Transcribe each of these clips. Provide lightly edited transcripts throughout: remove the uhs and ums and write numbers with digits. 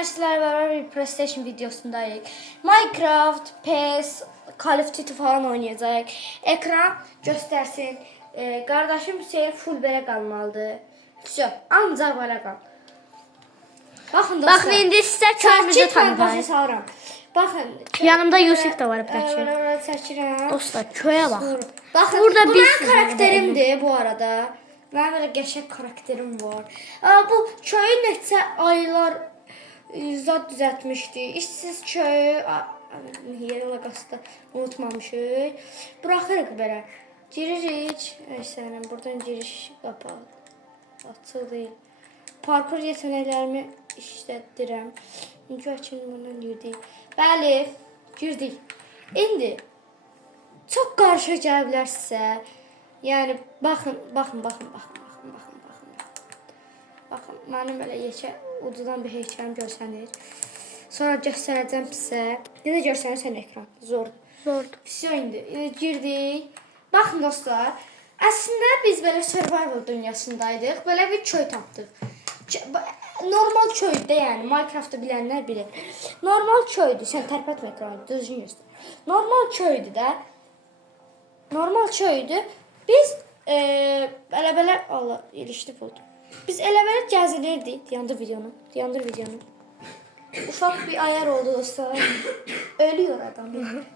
arkadaşlar, sizlerle beraber bir PlayStation videosundayız. Minecraft, PES, Call of Duty falan oynayacağız. Ekran göstersin. Kardeşim Hüseyin full belə qalmalıdır. Все, ancaq belə qal. Baxın dostlar. Baxın indi sizə köyümüzü tanıdayım. Baxın. Yanımda Yusuf da var bir tane. Çəkirəm. Dostlar köye bak. Baxın, Burada bu bir mənim sürü karakterimdir bu arada. Mənim belə qəşəng karakterim var. Bu köyü neçə aylar zat düzəltmişdi. İşsiz köyü yer olaqasında unutmamışıq. Buraxırıq belə. Giririk. Sənin buradan giriş qapağı açıq deyil. Parkur yeteneklerimi işlətdirəm. İlk açın bundan girdik. Bəli, girdik. İndi çok qarşı gələ bilər sizə. Yəni baxın. Baxın, mənim belə yekə ucudan bir heykəlim görsənir. Sonra göstərəcəm sizə. Necə görsənirsən ekran? Zordur. Все indi. Girdik. Baxın dostlar, əslində biz belə survival dünyasındaydıq. Belə bir köy tapdıq. Normal köydü, yəni Minecraft'ı bilənlər bilir. Normal köydü. Sən tərpətmə ekranı, düzgün göstər. Normal köydü də. Normal köydü. Biz elə-belə Allah ilişdi oldu. Biz elə-belə gəzinirdik. Yandır videonu. Ufak bir ayar oldu dostlar. Ölüyor adam.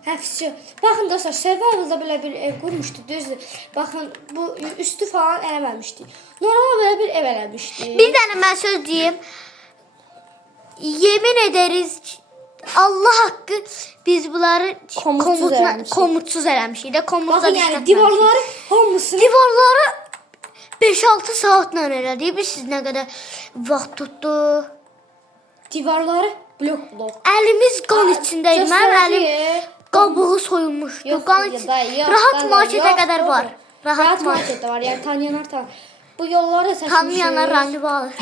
Həfsi. Baxın dostlar, survival'da belə bir ev qurmuşdu, düzdür. Baxın, bu üstü falan eləməmişdi. Normal belə bir ev eləmişdi. Bir dənə mən söz deyim. Yemin ederiz ki, Allah haqqı biz bunları komutsuz eləmişik. Baxın, yəni divarları hamısını. Divarları 5-6 saatla elədik. Biz siz nə qədər vaxt tutdu. Divarları blok. Əlimiz qan içindəydi. Mənim əlim qabığı soyulmuşdu. Qan rahat marketə qədər var. Rahat marketdə var. Yəni tanıyanlar tanır. Bu yolları da çəkmişik. Tanıyanlar randevu alır.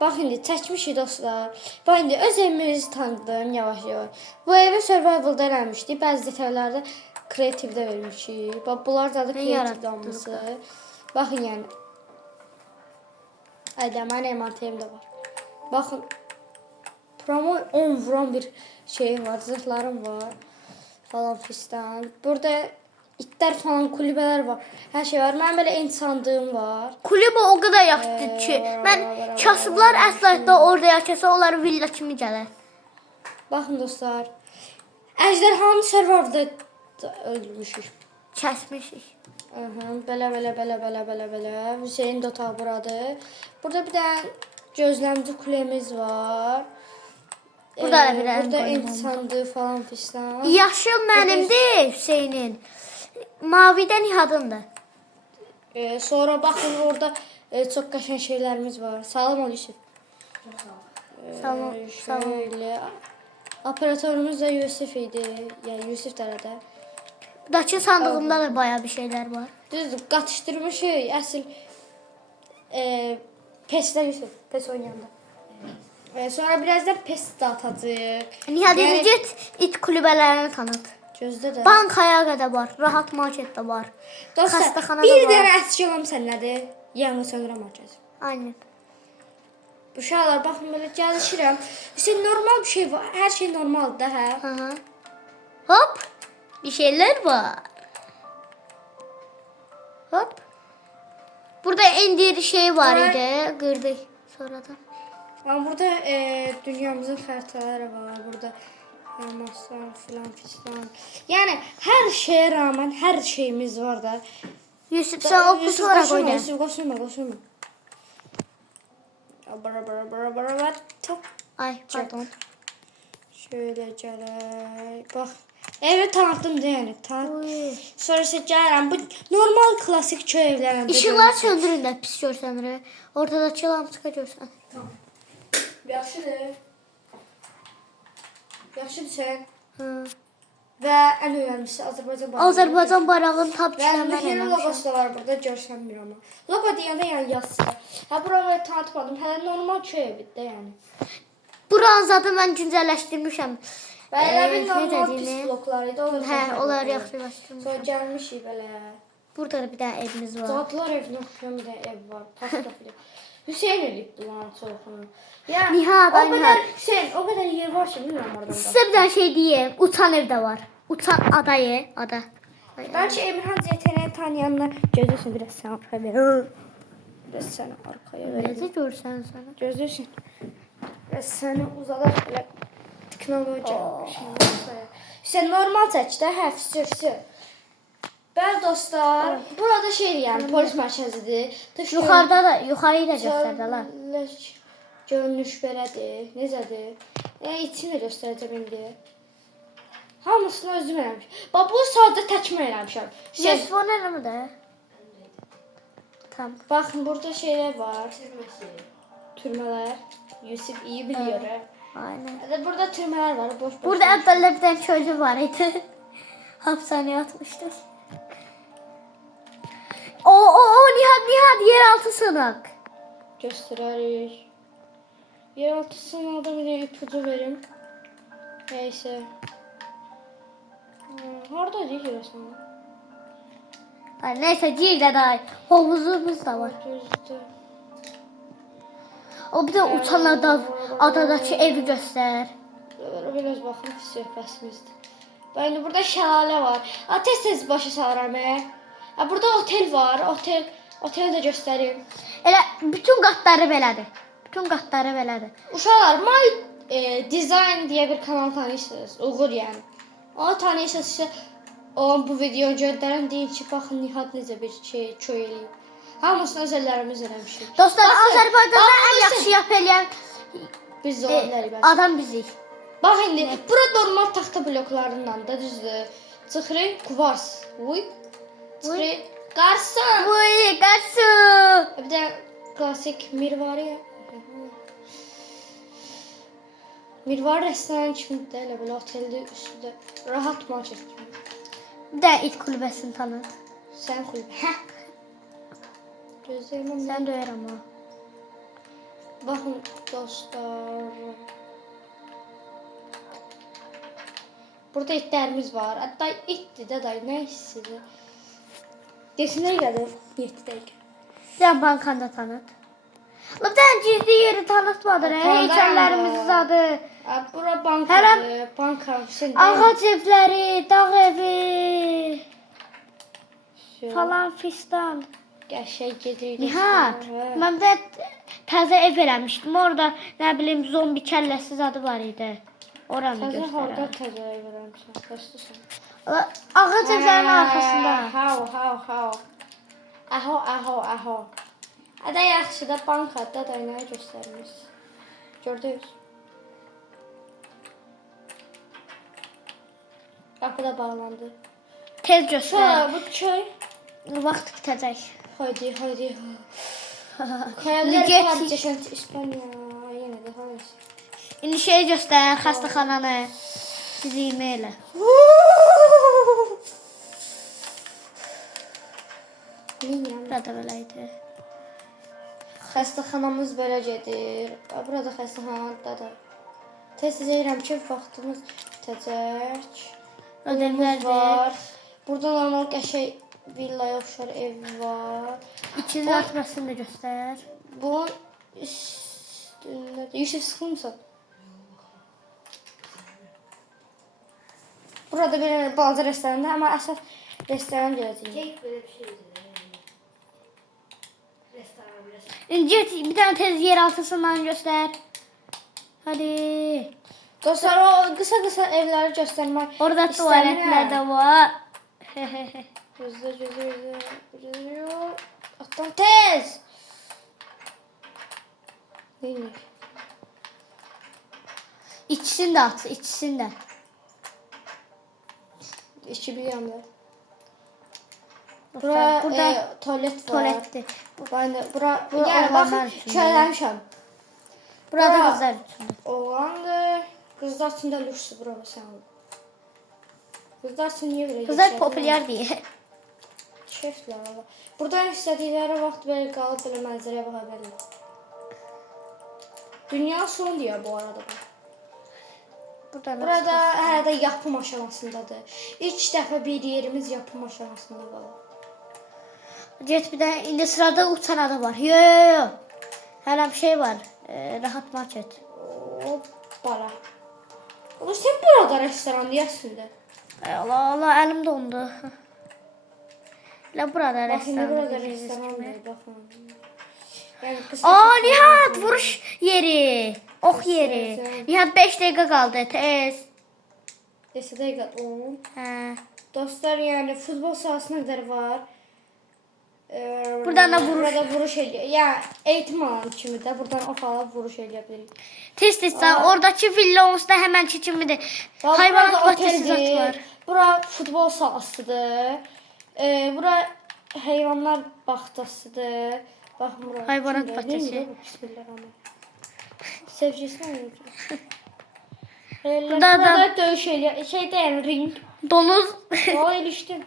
Bax indi çəkmişik dostlar. Bax indi öz evimizi tanıdım yavaş-yavaş. Bu evi survival'da eləmişdik. Bəzi detallarda kreativdə vermişik. Bax bunlar da kreativ damlısı. Baxın yəni. Ayda mənim envanterimdə var. Baxın. Promo 10 vuran bir şey var, zırhlarım var falan fistan. Burada itler falan, kulübeler var. Her şey var. Mən belə ent sandığım var. Kulübə o qədər yaxşıdır ki, mən kasıblar əslində orada yaşasa onlar villa kimi gələr. Baxın dostlar. Əjderhanı serverda öldürmüşük. Kəsmişik. Belə. Hüseyin de ta buradır. Burada bir də gözlemci kulemiz var. Burada ent sandığı falan fistan. Yaşıl mənimdir Hüseynin. Mavidən Nihadındır. Sonra baxın orada çok qəşəng şeylərimiz var. Salam ol Yusuf. Salam. Şöyle. Operatörümüz de Yusuf idi. Yəni Yusuf tərədə. Buradakı sandığımda da bayağı bir şeyler var. Düzdür, qatışdırmışıq. Əsl PES-də Yusuf, PES oynayanda. Sonra birazdan PES dağıtacağıq. Nihad git it kulübələrini tanıt. Gözdə də. Bankaya qədər var, rahat marketdə var. Xəstəxana da var. Bir dənə əsgəlam sənədir. Yanğı söndürə market. Aynen. Bu şeyler baxın belə gəlişirəm. Sən normal bir şey var. Hər şey normaldır da, hə? Hı. Hop. Bir şeyler var. Hop. Burada en diri şey var idi. Qırdı sonradan. Ama burada dünyamızın xəritələri var. Burada elmaslar filan fistan. Yəni hər şeyə rağmen hər şeyimiz var da. Yusuf sen o kutu olarak oyna. Yusuf koşma. Bara. Top. Ay pardon. Şöyle gələk. Bax. Evet tanıttım yəni. Sonra isə gəlirəm. Bu normal klasik köy evlərində. İşıqlar söndürün də pis görsənir. Ortadakı lampıska görsən. Tamam. Yaxşıdır sən. Hı. Və ən önemlisi Azərbaycan bayrağı. Azərbaycan bayrağının tab Yəni Hero logosu da var burada, görsənmir amma. Logo deyəndə yəni yazsın. Ha buraları tanıtmadım. Hələ normal köy evidir də yəni. Buranın zadı mən güncəlləşdirmişəm. Və elə bir normal pis bloklarıydı. Onlar yaxşılaşdırmışam. Sonra gəlmişik belə. Burada da bir dənə evimiz var. Zatlar evində bir də ev var. Pasta filan. Hüseyin eləyibdi lan çoxunu. Ya Nihat, o ay qədər Nihat. Hüseyin, o qədər yer var ki, bilmirəm oradan da. Sizə bir dənə şey deyim. Uçan ev də var. Uçan adayı, ada. Bəlkə Emirhan CTN tanıyanlar gözləsin biraz sən arkaya ver. Biraz səni arkaya ver. Necə görsən sənə? Gözləsin. Biraz səni uzadaq belə texnologiya. Sən normal çək də, hə, sür. Bəli dostlar, burada şeydir yəni polis mərkəzidir. Yuxarıda da, yuxarıyı da göstərdilər. Görünüş belədir. Necədir? İçini də göstərəcəm indi. Hamısını özüm eləmişəm. Bax bu sadəcə təkmə eləmişəm. Telefon eləmi də? Tamam. Baxın burada şeylər var. Türmələr. Yusuf iyi biliyor. Aynen. Burada türmələr var, boş. Burada əvvəllər bir dənə köylü var idi. Hapishaneye atmışdı. O Nihat yeraltı sığınak. Göstərərik. Yeraltı sığınaqda bir dənə ipucu verim. Neyse. Harada değil görəsən? Neyse gir də day. Hovuzumuz da var. Düzdür. O bir də uçan adadakı evi göstər. Biraz baxın söhbətimizdir. Bəli, burada şəlalə var. Tez başa salıram. Burada otel var. Oteli də göstərim. Elə bütün qatları belədir. Bütün qatları belədir. Uşaqlar, My Design deyə bir kanal tanıyırsınız. Uğur yəni. Onu tanıyırsınız. O bu videonu göndərəm deyin ki, baxın Nihat necə bir şey köy eləyib. Hamısını öz əllərimiz eləmişik. Dostlar, Azərbaycanda ən yaxşı yap eləyən Biz də ola bilərik. adam bizik. Bax indi, bura normal taxta bloklarından da düzdür. Çıxırı kuvars. Uy. Çıxırı qarsan. Uy, qaçı. Bir də klasik mirvari. Mirvari restoran kimidir də, elə belə oteldə üstündə rahat market kimi. Bir də it kulübəsini tanıt. Sən kulübə. Hə. Gözləyirəm. Sən döyər amma. Baxın dostlar. Burada itlərimiz var. Hətta itdir də day, nə hissidir? Desinlər gəlir 7 dəqiqə. Sən bankanda tanıt. Bir dənə gizli yeri tanıtmadın. Heykəllərimiz zadı. Bura bankadır. Banka. Ağac evləri, dağ evi. Falan fistan. Qəşəng gedirik. Nihat, mən də təzə ev eləmişdim. Orada nə bilim zombi kəlləsi zadı var idi. Oranı Təzə harda göstərəm. təzə ev verəmsən? Bəstəsən. Ağac evlərin arxasında. Aho. Hədə yaxşı da bankada da nə göstərmiş. Gördünüz? Qapı da bağlandı. Tez göstər. Bu köy. Vaxt bitəcək. Haydi. İndi Kayalar get. Padişah İspanya. Yenə də hayır. İndi şey göstər, xəstəxananı. Sizimə elə. Burada belə idi. Xəstəxanamız belə gedir. Burada xəstəxanada da. Tez deyirəm ki, vaxtımız bitəcək. Ödəmlər var. Burada normal qəşəng villaya oxşar ev var. İkinci atmasını da göstər. Bu üstündə Yusuf sıxılmısan? Burada bir balaca restorandır, amma əsas restoran gələcək. Kek belə bir şeydir. İndi bir dənə tez yeraltısından göstər. Hadi. Dostlar, o qısa evləri göstərmək Orada tualetlər də var. Gözlə. Atdan tez. Neymiş? İçsin də at, içsin də. İçi bir yanda. Burada tualet var. Tualetdir. Bura oğlanlar baxın, üçün. şöyləmişəm. Burada qızlar üçün. Oğlandır. Qızlar üçün də lüksü bura sən. Qızlar üçün niyə belə Qızlar populyar deyə. Keyflər valla. Buradan istədikləri vaxt belə qalıb belə mənzərəyə baxa bilərlər. Dünya son deyə bu arada bu. Burada hələ də yapım aşamasındadır. İlk dəfə bir yerimiz yapım aşamasında qalır. Get bir də indi sırada uçan ada var. Yo. Hələ bir şey var. Rahat market. Hoppala. Oğlum sen burada restoran deyəsin də. Allah Allah əlim dondu. Elə burada Bakın restoran. burada restoran deyil, baxın. Yəni, qısa Aa çəkmə. Nihat vuruş yeri. Ox yeri. Sen- Nihat 5 dəqiqə qaldı. Tez. Desə dəqiqə 10. Hə. Dostlar, yəni futbol sahasına qədər var. Buradan da vuruş. Burada vuruş eləyə. Yəni eğitim alanı kimi də buradan ox alıb vuruş eləyə bilərik. Tez oradakı villa onsuz da həmənki kimidir. Hayvanat Burada bahçesi zat oteldir. var. Bura futbol sahasıdır. Bura heyvanlar baxtasıdır. Baxın bura. Hayvanat kimdir? bahçesi. Neydi bu? Bismillahirrahmanirrahim. Sevgilisini oynayacaq. Burada Burada da- döyüş eləyə. Şey deyil, ring. Donuz O ilişdim.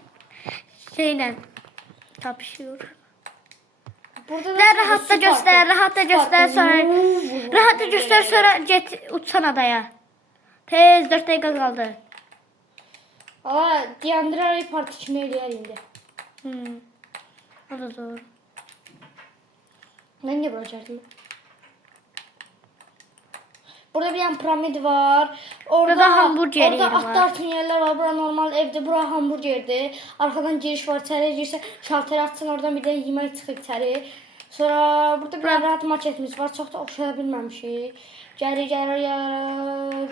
şeylə tapışıyor. Burada da Də rahat da göstər, rahat da göstər sonra. Rahat da göstər sonra get uçsan adaya. Tez 4 dəqiqə qaldı. Aa, Diandra parti kimi eləyər indi. O da doğru. Mən niyə bura gəldim? Burada bir yan piramid var. Burada hamburger orada yeri var. atlar tünellər var. Bura normal evdir. Bura hamburgerdir. Arkadan giriş var. İçəriyə girsə şalteri açsan oradan bir də yemək çıxır içəri. Sonra burada bir rahat marketimiz var. Çox da oxşaya bilməmişik.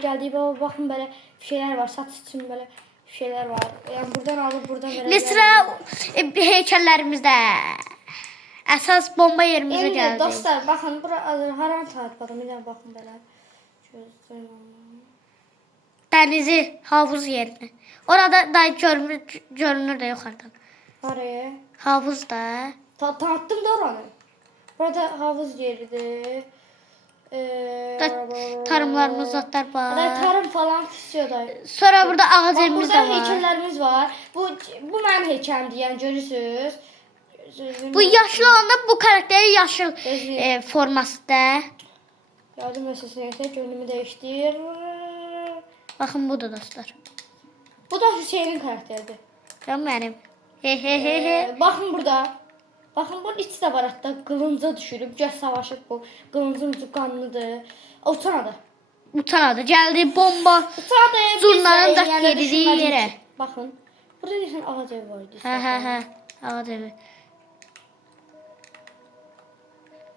Gəldik baba baxın belə bir şeylər var. Satış üçün belə bir şeylər var. Yəni buradan alıb buradan verəcək. Lisra heykəllərimizdə. Əsas bomba yerimizə İndi gəldi. dostlar baxın bura haran saat baxın. Bir dənə baxın belə. Dənizi, havuz yerini. Orada da görünür də yuxarıdan. Araya. Havuz da. Tanıttım da oranı. Burada havuz yeridir. Tarımlarımız zatlar Burada var. tarım falan pisiyor da. Sonra burada ağac Bak, evimiz burada də var. heykəllərimiz var. Bu mənim heykəlimdir, yəni görürsüz. Bu yaşlı olanda bu karakterin yaşıl Özü. formasıdır. Yardım meselesi gönlümü değiştir. Baxın budur dostlar. Bu da Hüseynin karakteridir. Can mənim. He he he he. Bakın burada. Bakın bunun içi de var hatta kılınca düşürüp göz savaşıp bu kılıncın ucu kanlıdır. Uçan adı. Uçan adı gəldi bomba. Uçan adı. Zurnanın da yeridiyi yerə. Bakın. Burada bir ağac evi var. Hə hə hə. Ağac evi.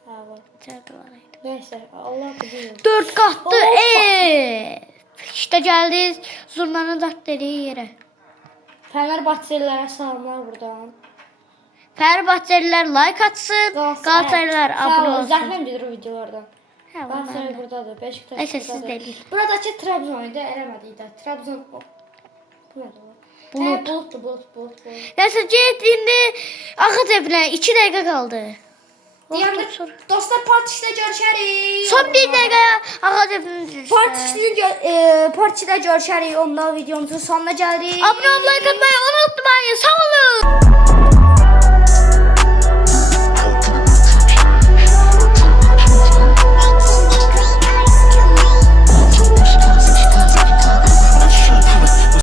Ha var. İçəridə var idi. Neyse Allah bilir. 4 qatlı Hoppa. ev. İşte gəldi zurnanın zat dediyi yerə. Fenerbahçelilere selamlar buradan. Fenerbahçeliler like atsın. Galatasaraylılar abone olsun. Zaten bilir o videolardan. Hə, Galatasaray vallahi. buradadır. Beşiktaş Neyse, siz buradadır. deyin. Buradaki Trabzon idi, eləmədik də. Trabzon bu nədir o? Bulut. Bulut. Neyse get indi ağac evinə 2 dəqiqə qaldı. Deyəndə dostlar partişdə görüşərik. Son 1 dəqiqə ağac evinin Partişdə görüşərik. Ondan videomuzun sonuna gəlirik. Abone olmayı, like atmayı unutmayın. Sağ olun.